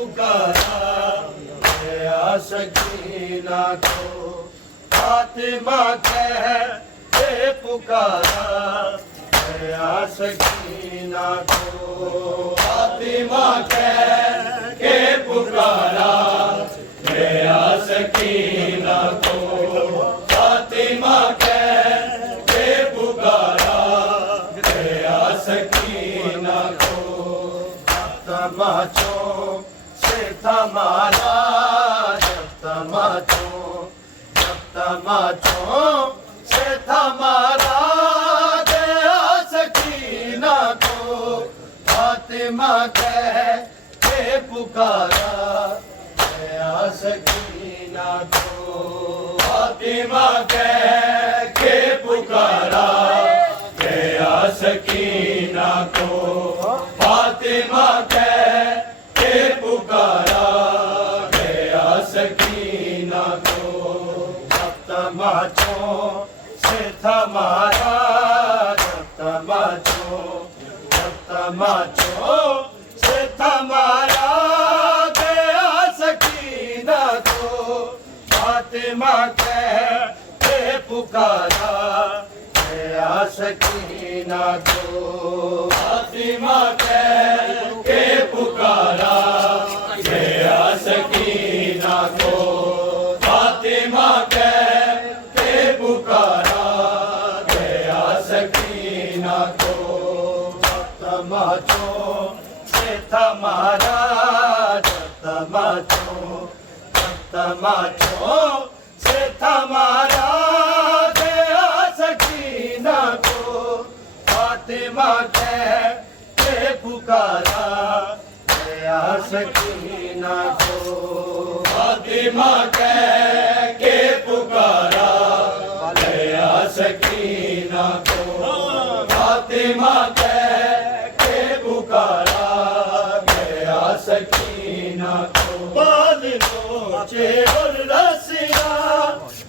पुकारा गया सकीना को फातिमा कह के पुकारा गया सकीना को फातिमा कह के पुकारा गया सकीना को फातिमा कह के पुकारा गया सकीना को तमाचों से थमारा जब तमाचों से थमारा गया सकीना को फातिमा कह के पुकारा गया सकीना को फातिमा कह के पुकारा गया सकीना को फातिमा कह के पुकारा गया सकीना को जब तमाचों से थमारा जब तमाचों से थमारा गया सकीना को फातिमा कह के पुकारा गया सकीना को फातिमा कह के पुकारा गया सकीना को फातिमा कह के पुकारा गया सकीना को तमाचों से थमारा तमाचों से थमारा गया सकीना को फातिमा कह के पुकारा गया सकीना को फातिमा कह के पुकारा गया सकीना को फातिमा कह के पुकारा गया सकीना को बाल नोचे और रसिया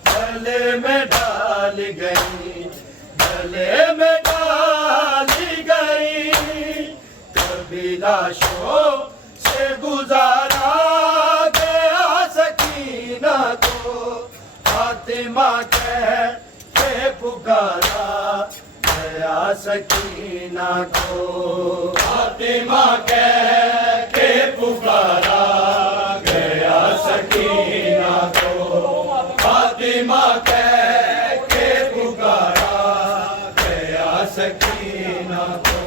गले में डाल गई गले में डाली गई कभी लाशों से गुजारा गया सकीना को फातिमा कह के पुकारा गया सकीना को फातिमा कह के पुकारा गया सकीना को फातिमा कह के पुकारा गया सकीना को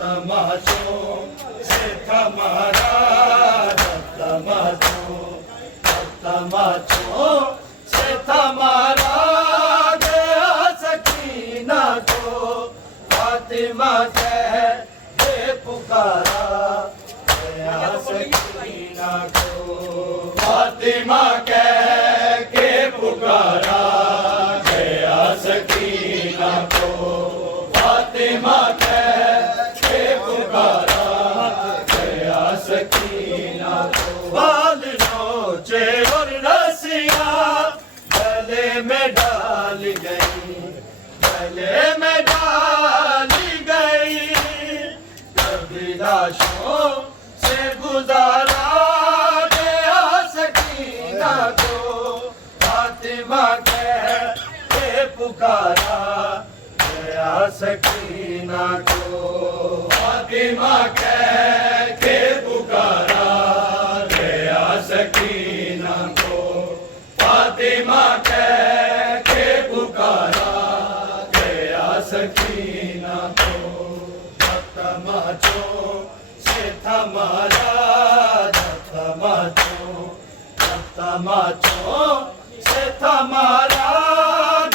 तमाचों से थमारा तमाचों से थमारा गया सकीना को फातिमा कह के पुकारा गया सकीना को फातिमा कह के पुकारा गया सकीना को फातिमा कह के पुकारा गया सकीना को बाल नोचे और रसिया गले में डाल गई गले में डाली गई कभी लाशों से गुजारा गया सकीना को फातिमा कह के पुकारा गया सकीना को फातिमा कह के पुकारा गया सकीना को फातिमा कह के पुकारा गया सकीना को तमाचों से थमारा तमाचों से थमारा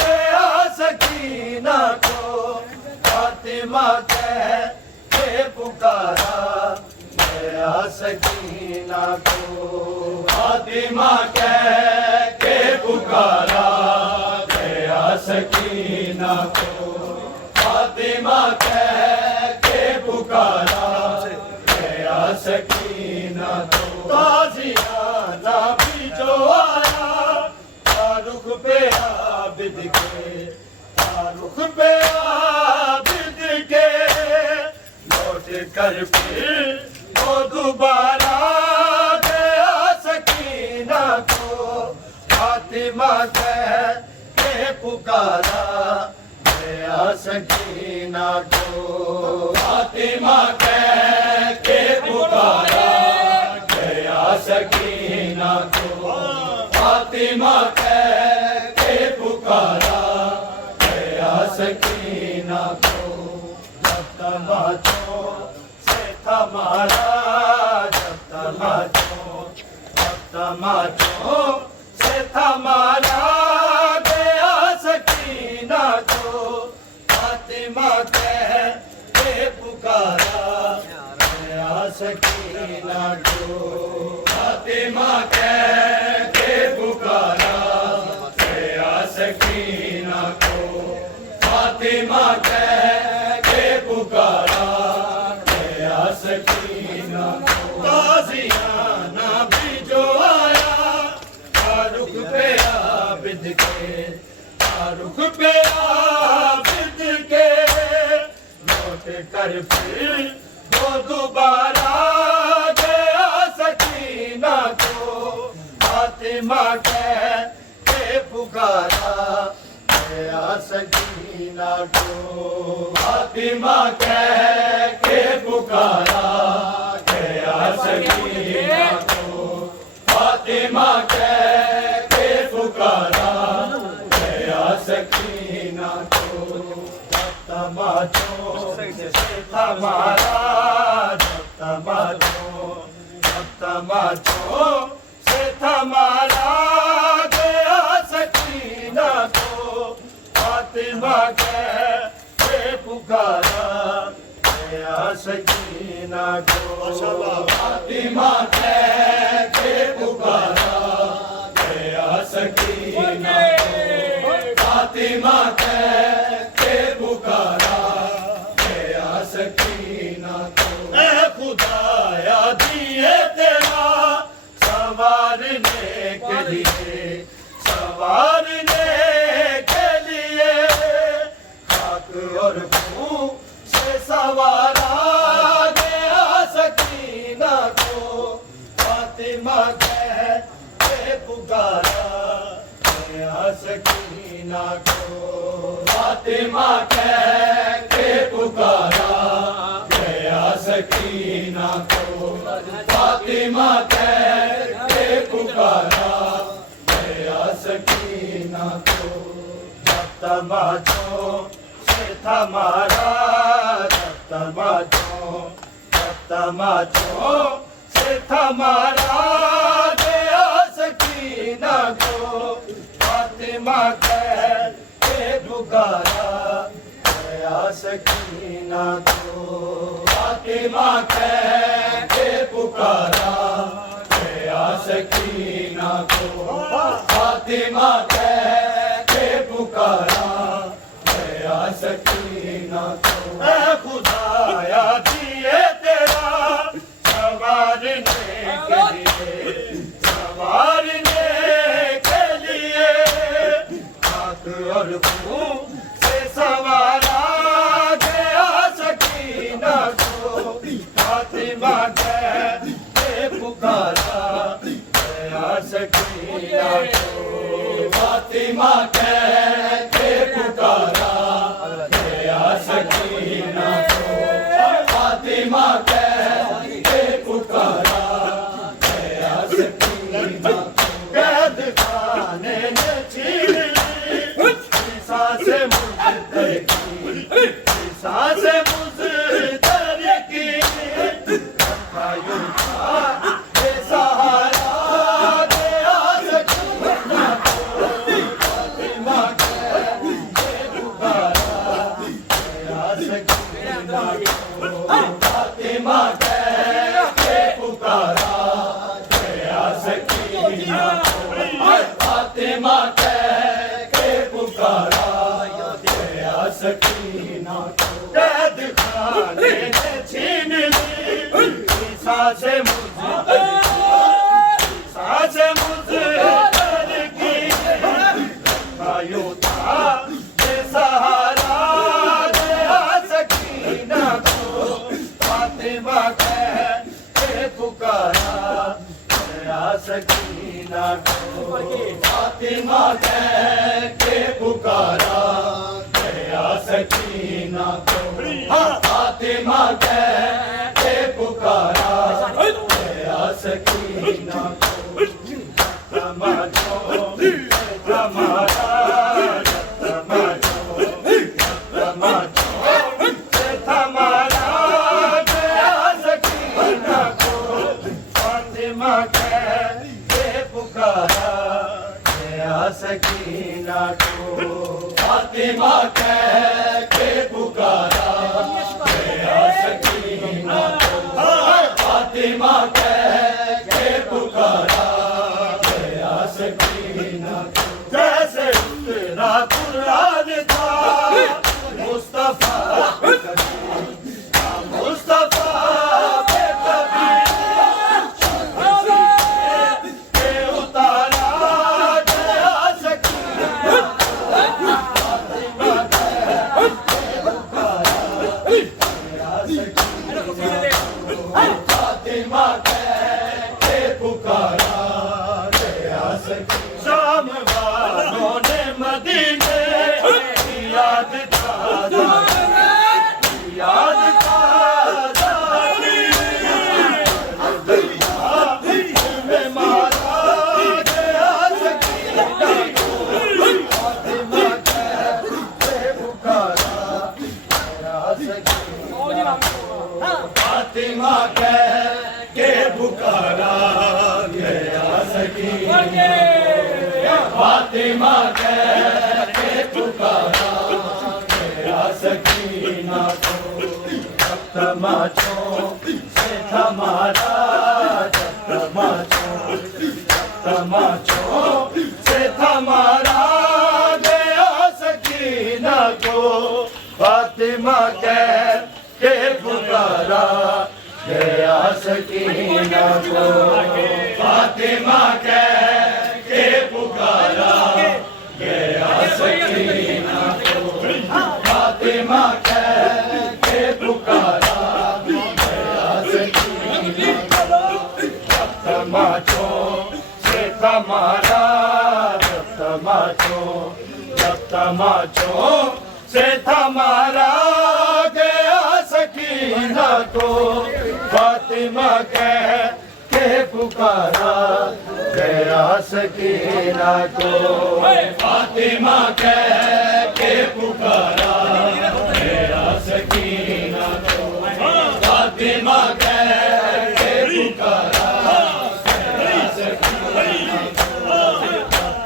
गया सकीना को फातिमा कह के पुकारा गया सकीना को फातिमा कह के पुकारा गया सकीना को फातिमा कह के पुकारा गया सकीना को ताज़ियाना भी जो आया तारुख पे आबिद के तारुख पे आबिद के लौट कर फिर वो दोबारा फातिमा कह के पुकारा गया सकीना को फातिमा कह के पुकारा गया सकीना को फातिमा कह के पुकारा गया सकीना को जब तमाचों से थमारा जब तमाचों से थमारा गया सकीना को फातिमा कह के पुकारा गया सकीना को फातिमा कह के पुकारा गया सकीना को फातिमा कह के पुकारा गया सकीना को ताज़ियाना भी जो आया फारूक पे आबिद के फारूक पे आबिद के लौट कर फिर वो दोबारा गया सकीना को फातिमा कह के पुकारा गया सकीना को फातिमा कह के पुकारा गया सकीना को फातिमा कह के पुकारा गया सकीना को जब तमाचों से थमारा जब तमाचों से थमारा गया सकीना को फातिमा कह के पुकारा गया सकीना को फातिमा कह के पुकारा गया सकीना को फातिमा कह के पुकारा गया सकीना को ऐ खुदाया दिए तेरा संवारने के लिए संवारने के लिए खाक और खून से सवारा गया सकीना को फातिमा कह के पुकारा गया सकीना को फातिमा कह के पुकारा गया सकीना को फातिमा कह के पुकारा गया सकीना को जब तमाचों से थमारा जब तमाचों से थमारा गया सकीना को फातिमा कह के पुकारा गया सकीना को फातिमा कह के पुकारा गया सकीना को फातिमा कह के पुकारा गया सकीना को ऐ खुदाया दिए तेरा संवारने के लिए संवारने के लिए खाक और खून से सवारा गया सकीना को फातिमा कह के पुकारा गया सकीना को फातिमा कह के पुकारा गया सकीना को फातिमा कह के पुकारा गया सकीना को कैद खाने ने छीन ली सांसें मुझे की सांसें मुझे की सहारा गया सकीना को फातिमा कह के पुकारा गया सकीना को फातिमा कह के पुकारा गया सकीना को फातिमा कह के पुकारा गया सकीना को कैद खाने ने छीन ली सांसें मुझे की था सहारा गया सकीना को फातिमा कह के पुकारा गया सकीना को फातिमा कह के पुकारा गया सकीना को फातिमा कह के पुकारा गया सकीना को तमाचो तमारा तमाचो तमाचो से तमारा गया सकीना को फातिमा कह के पुकारा गया सकीना को फातिमा कह के पुकारा गया सकीना को फातिमा कह के पुकारा गया सकीना को जैसे तेरा कुरान था मुस्तफा मुस्तफा पे कभी के उतारा गया सकीना फातिमा कह के पुकारा गया सकीना फातिमा कह के पुकारा गया सकीना शाम वालों ने मदीने की याद ताज़ा याद ताज़ा में मारा गया सकीना को फातिमा कह के पुकारा गया सकीना फातिमा कह के पुकारा गया सकीना फातिमा कह के पुकारा गया सकीना को जब तमाचो से थमारा जब तमाचो से थमारा गया सकीना को फातिमा कह के पुकारा गया सकीना को फातिमा कह के पुकारा गया सकीना को फातिमा कह के पुकारा गया सकीना को जब तमाचो से थमारा जब तमाचो से थमारा गया सकीना को फातिमा कह के पुकारा गया सकीना को फातिमा कह के पुकारा गया सकीना को फातिमा कह के पुकारा गया सकीना को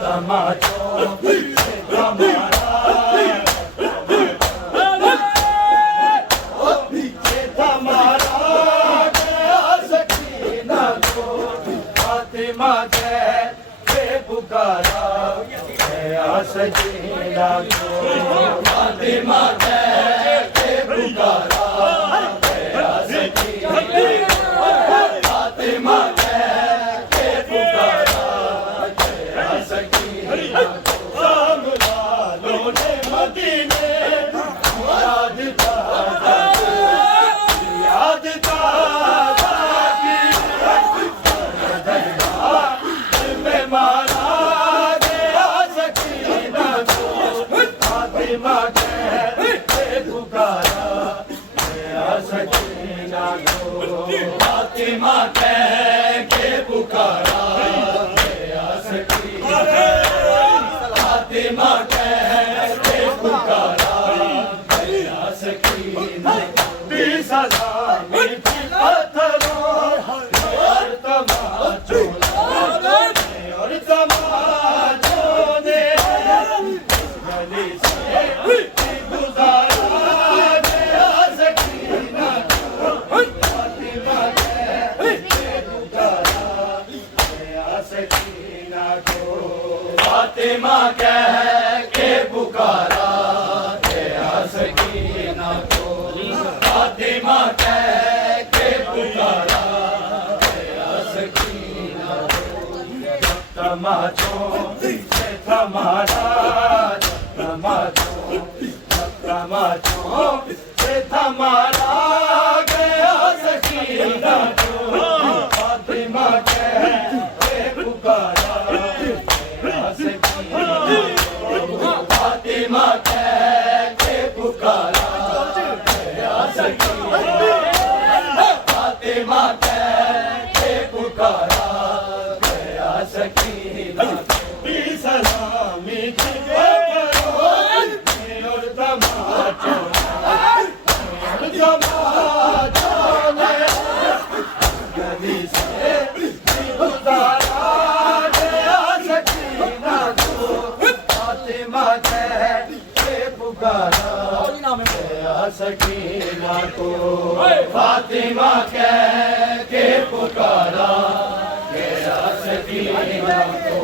तमाचो हमारा फातिमा कह के पुकारा गया सकीना को फातिमा कह के पुकारा गया सकीना फातिमा कह के पुकारा गया सकीना शाम वालों ने मदीने याद ताज़ा याद ताज़ा में मारा गया सकीना को फातिमा कह के पुकारा गया सकीना को फातिमा कह के पुकारा गया सकीना फातिमा कह के पुकारा गया सकीना 20,000 मीठी पत्थरों और तमाचों और तमाचों ने गली से गुजारा गया सकीना को फातिमा कह के पुकारा गया सकीना को फातिमा कह के पुकारा गया सकीना को फातिमा कह के पुकारा गया सकीना को तमाचो से थमारा तमाचो से थमारा गया सकीना को फातिमा कह सकीना को फातिमा कह के पुकारा गया सकीना को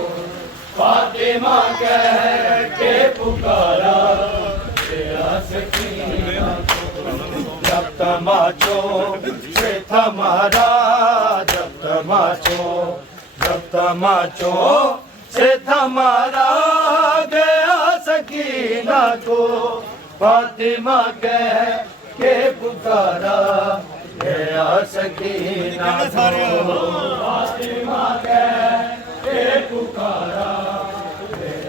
फातिमा कह के पुकारा गया सकीना को जब तमाचों से थमारा जब तमाचों से थमारा गया सकीना को फातिमा कह के पुकारा गया सकीना को फातिमा कह के पुकारा